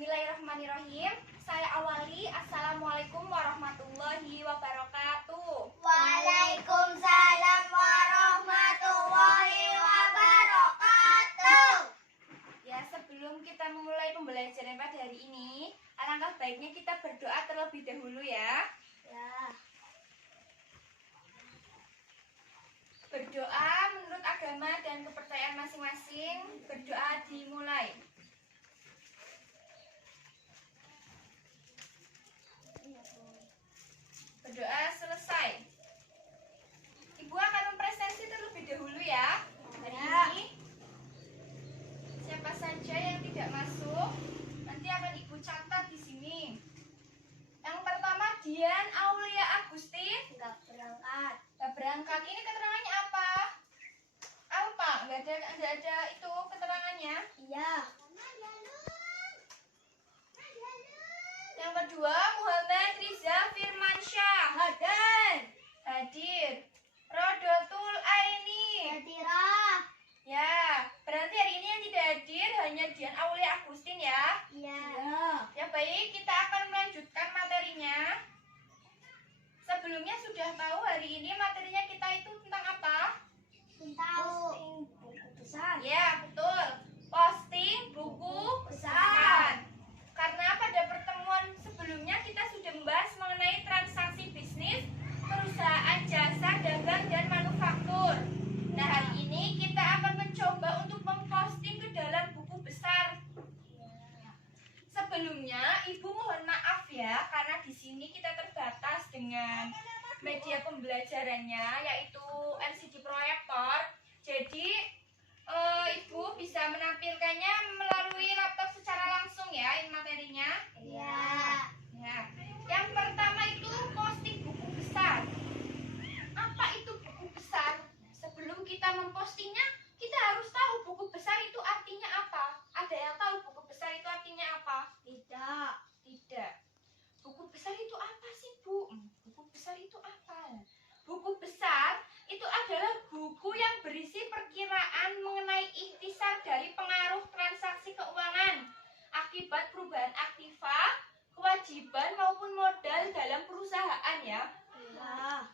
Bismillahirrahmanirrahim. Saya awali. Assalamualaikum warahmatullahi wabarakatuh. Waalaikumsalam warahmatullahi wabarakatuh. Ya, sebelum kita memulai pembelajaran pada hari ini, alangkah baiknya kita berdoa terlebih dahulu ya. Berdoa menurut agama dan kepercayaan masing-masing. Berdoa dimulai. Berdoa selesai. Ibu akan mempresentasi terlebih dahulu ya. Hari ini siapa saja yang tidak masuk nanti akan Ibu catat di sini. Yang pertama Dian Aulia Agustin. Enggak berangkat. Gak berangkat. Ini keterangannya apa? Apa? Nggak ada itu keterangannya. Iya. Yang kedua Muhammad Riza Firmansyah. Hadir. Rodotul Aini. Hadirah. Ya, berarti hari ini yang tidak hadir hanya Dian Aulia Agustin ya. Iya. Ya baik, kita akan melanjutkan materinya. Sebelumnya sudah tahu hari ini materinya kita itu tentang apa? Tahu. Buku besar. Ya, betul. Posting buku besar. Karena pada pertemuan sebelumnya kita sudah membahas mengenai transaksi bisnis, perusahaan jasa, dagang, dan manufaktur. Nah, hari ini kita akan mencoba untuk memposting ke dalam buku besar. Sebelumnya, Ibu mohon maaf ya, karena di sini kita terbatas dengan media pembelajarannya, yaitu LCD proyektor. Jadi, Ibu bisa menampilkannya melalui laptop secara langsung ya, ini materinya. Iya. Ya. Yang pertama itu posting buku besar. Apa itu buku besar? Sebelum kita mempostingnya, kita harus tahu buku besar itu artinya apa. Ada yang tahu buku besar itu artinya apa? Tidak. Tidak. Buku besar itu apa sih, Bu? Buku besar itu apa? Buku besar itu adalah buku yang berisi perkiraan mengenai ikhtisar dari pengaruh transaksi keuangan akibat perubahan aktiva, kewajiban maupun modal dalam perusahaan ya. Iya.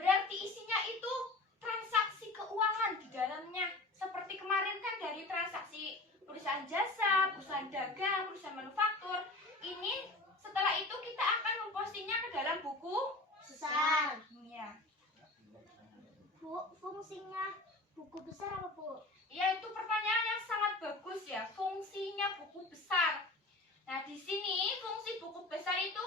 Berarti isinya itu transaksi keuangan di dalamnya. Seperti kemarin kan dari transaksi perusahaan jasa, perusahaan dagang, perusahaan manufaktur. Ini setelah itu kita akan mempostingnya ke dalam buku Besar. ya. Bu, fungsinya buku besar apa, Bu? Ya, itu pertanyaan yang sangat bagus ya. Fungsinya buku besar. Nah, di sini fungsi buku besar itu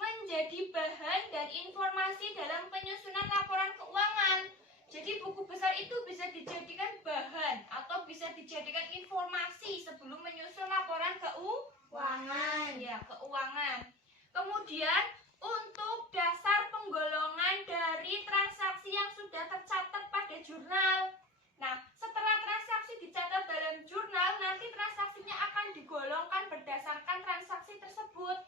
menjadi bahan dan informasi dalam penyusunan laporan keuangan. Jadi buku besar itu bisa dijadikan bahan atau bisa dijadikan informasi sebelum menyusun laporan keuangan. Ya, keuangan. Kemudian untuk dasar penggolongan dari transaksi yang sudah tercatat pada jurnal. Nah, setelah transaksi dicatat dalam jurnal, nanti transaksinya akan digolongkan berdasarkan transaksi tersebut.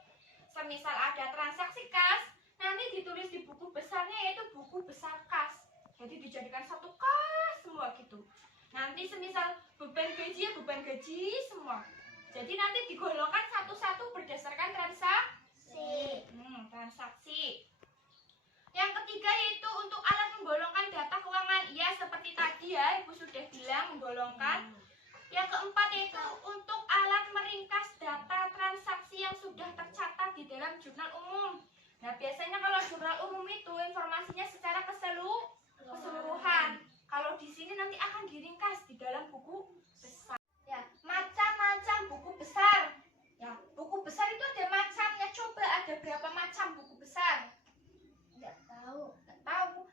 Semisal ada transaksi kas, nanti ditulis di buku besarnya yaitu buku besar kas. Jadi dijadikan satu kas semua gitu. Nanti semisal beban gaji ya beban gaji semua. Jadi nanti digolongkan satu-satu berdasarkan transaksi. Transaksi. Yang ketiga yaitu untuk alat menggolongkan data keuangan. Ya, seperti tadi ya, Ibu sudah bilang menggolongkan. Yang keempat yaitu untuk alat meringkas data transaksi yang sudah tercatat di dalam jurnal umum. Nah, biasanya kalau jurnal umum itu informasinya secara keseluruhan. Kalau di sini nanti akan diringkas di dalam buku besar. Ya, macam-macam buku besar. Ya, buku besar itu ada macamnya. Coba ada berapa macam buku besar? Enggak tahu. Nggak tahu.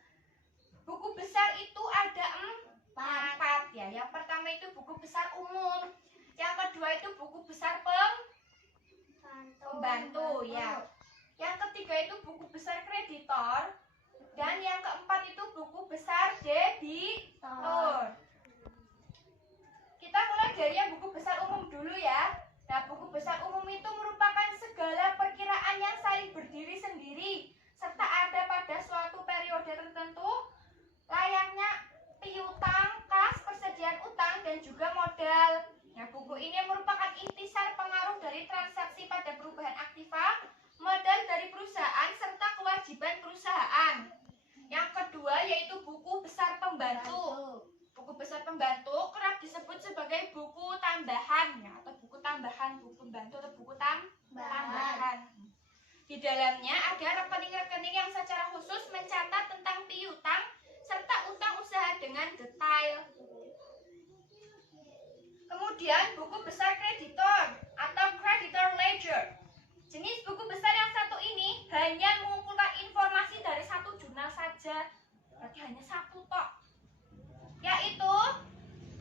Buku besar itu ada empat ya. Yang pertama itu buku besar umum. Yang kedua itu buku besar pembantu ya. Yang ketiga itu buku besar kreditor. Dan yang keempat itu buku besar debitur. Kita mulai dari yang buku besar umum dulu ya. Nah, buku besar umum itu merupakan segala perkiraan yang saling berdiri sendiri serta ada pada suatu periode tertentu, layaknya piutang, kas, persediaan utang, dan juga modal. Nah, buku ini merupakan intisar pengaruh dari pembantu atau buku tambahan. Di dalamnya ada rekening-rekening yang secara khusus mencatat tentang piutang serta utang usaha dengan detail. Kemudian buku besar kreditor atau creditor ledger. Jenis buku besar yang satu ini hanya mengumpulkan informasi dari satu jurnal saja. Berarti hanya satu tok. Yaitu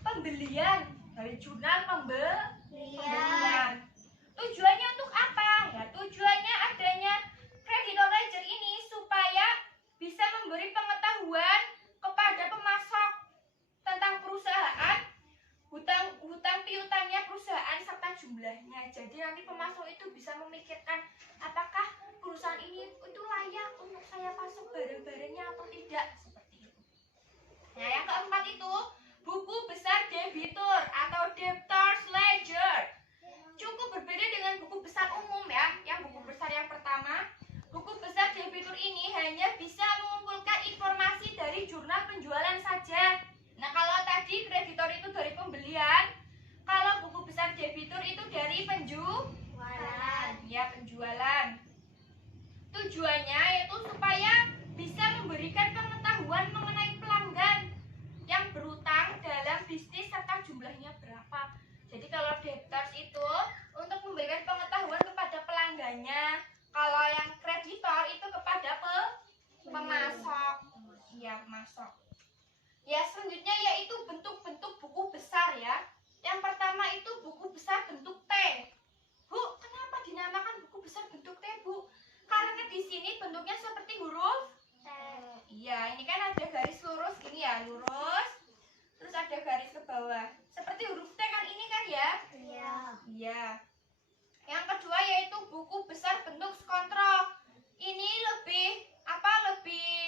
pembelian dari jurnal pembelian. Tujuannya untuk apa? Ya, tujuannya adanya creditor ledger ini supaya bisa memberi pengetahuan kepada pemasok tentang perusahaan, hutang piutangnya perusahaan serta jumlahnya. Jadi nanti pemasok itu bisa memikirkan apakah perusahaan ini itu layak untuk saya pasok barang-barangnya atau tidak, seperti itu. Nah, yang keempat itu buku besar debitur atau debtors ledger. Cukup berbeda dengan buku besar umum ya. Yang buku besar yang pertama, buku besar debitur ini hanya bisa mengumpulkan informasi dari jurnal penjualan saja. Nah, kalau tadi kreditor itu dari pembelian, kalau buku besar debitur itu dari penjualan. Ya, penjualan. Tujuannya yaitu supaya bisa memberikan pengetahuan mengenai pelanggan yang berutang dalam bisnis serta jumlahnya berapa. Jadi kalau debtors itu untuk memberikan pengetahuan kepada pelanggannya, kalau yang kreditor itu kepada pemasok. Iya, pemasok. Ya, selanjutnya yaitu bentuk-bentuk buku besar ya. Yang pertama itu buku besar bentuk T. Bu, kenapa dinamakan buku besar bentuk T, Bu? Karena di sini bentuknya seperti huruf T. Iya, ini kan ada garis lurus gini ya, lurus. Terus ada garis ke bawah. Seperti huruf T kan ini kan ya? Iya. Iya. Yang kedua yaitu buku besar bentuk skontro. Ini lebih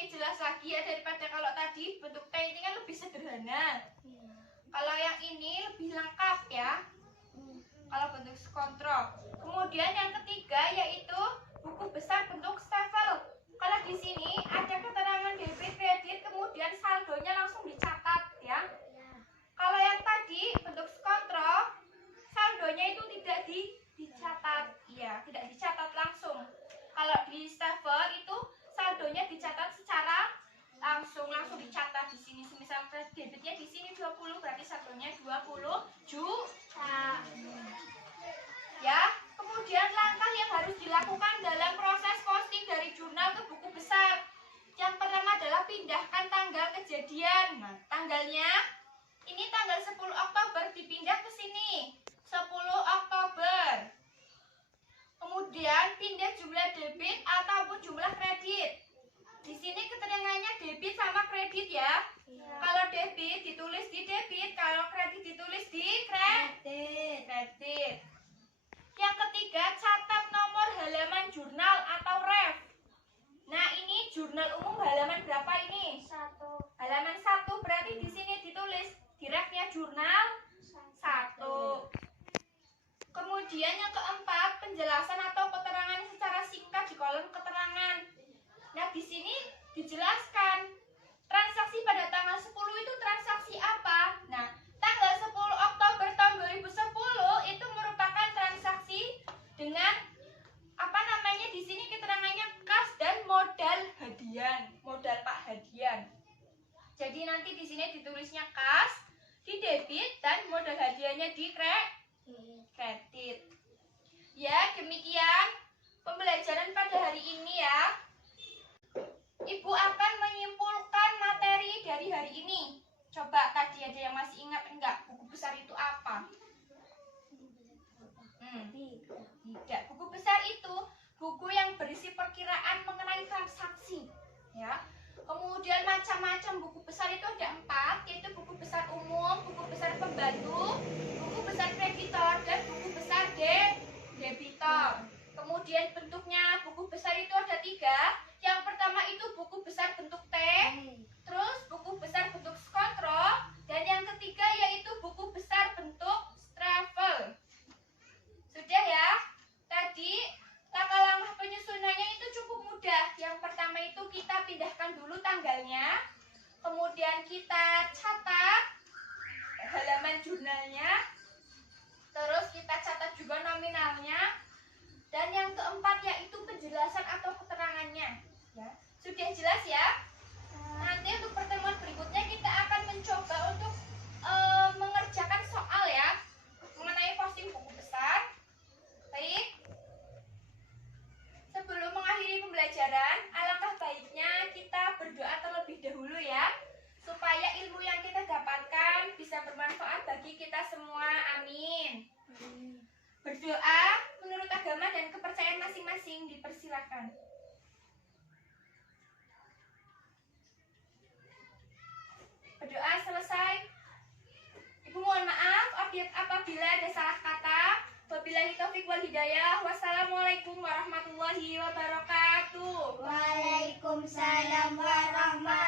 jelas lagi ya daripada kalau tadi bentuk T ini kan lebih sederhana. Kalau yang ini lebih lengkap ya. Kalau bentuk skontro. Kemudian yang ketiga yaitu buku besar bentuk stafel. Kalau di sini ada keterangan debit kredit kemudian saldonya langsung dicatat ya. Kalau yang tadi bentuk skontro, saldonya itu tidak dicatat. Iya, tidak dicatat langsung. Kalau di stafel itu saldonya dicatat secara langsung dicatat di sini. Semisal debitnya di sini 20, berarti saldonya 20 juta. Ya, kemudian langkah yang harus dilakukan dalam proses posting dari jurnal ke buku besar. Yang pertama adalah pindahkan tanggal kejadian. Nah, tanggalnya ini tanggal 10 Oktober dipindah ke sini. 10 Oktober. Kemudian pindah jumlah debit ataupun jumlah kredit. Di sini keterangannya debit sama kredit ya. Kalau debit ditulis di debit, kalau kredit ditulis di kredit. Yang ketiga, catat nomor halaman jurnal atau ref. Nah, ini jurnal umum halaman berapa ini? 1. Halaman 1, berarti di sini ditulis di refnya jurnal 1. Kemudian yang keempat, penjelasan atau keterangan secara singkat di kolom keterangan. Nah, di sini dijelaskan transaksi pada tanggal 10 itu transaksi apa? Nah, tanggal 10 Oktober tahun 2010 itu merupakan transaksi dengan di sini keterangannya kas dan modal hadian, modal Pak Hadian. Jadi nanti di sini ditulisnya kas, di debit dan modal hadiahnya di kredit. Ya, demikian pembelajaran pada hari ini ya. Ibu akan menyimpulkan materi dari hari ini. Coba tadi ada yang masih ingat enggak? Buku besar itu apa? Tidak. Buku besar itu buku yang berisi perkiraan mengenai transaksi. Ya. Kemudian macam-macam buku besar itu ada 4, yaitu buku besar umum, buku besar pembantu, buku besar kreditor, dan buku besar debitor. Kemudian bentuknya buku besar itu ada 3. Yang pertama itu buku besar bentuk T, terus buku besar bentuk skontro, dan yang ketiga yaitu buku besar bentuk travel. Sudah ya? Tadi langkah-langkah penyusunannya itu cukup mudah. Yang pertama itu kita pindahkan dulu tanggalnya, kemudian kita catat halaman jurnalnya, terus kita Berdoa menurut agama dan kepercayaan masing-masing dipersilakan. Berdoa selesai. Ibu mohon maaf apabila ada salah kata. Wabillahi taufik wal hidayah. Wassalamualaikum warahmatullahi wabarakatuh. Waalaikumsalam warahmatullahi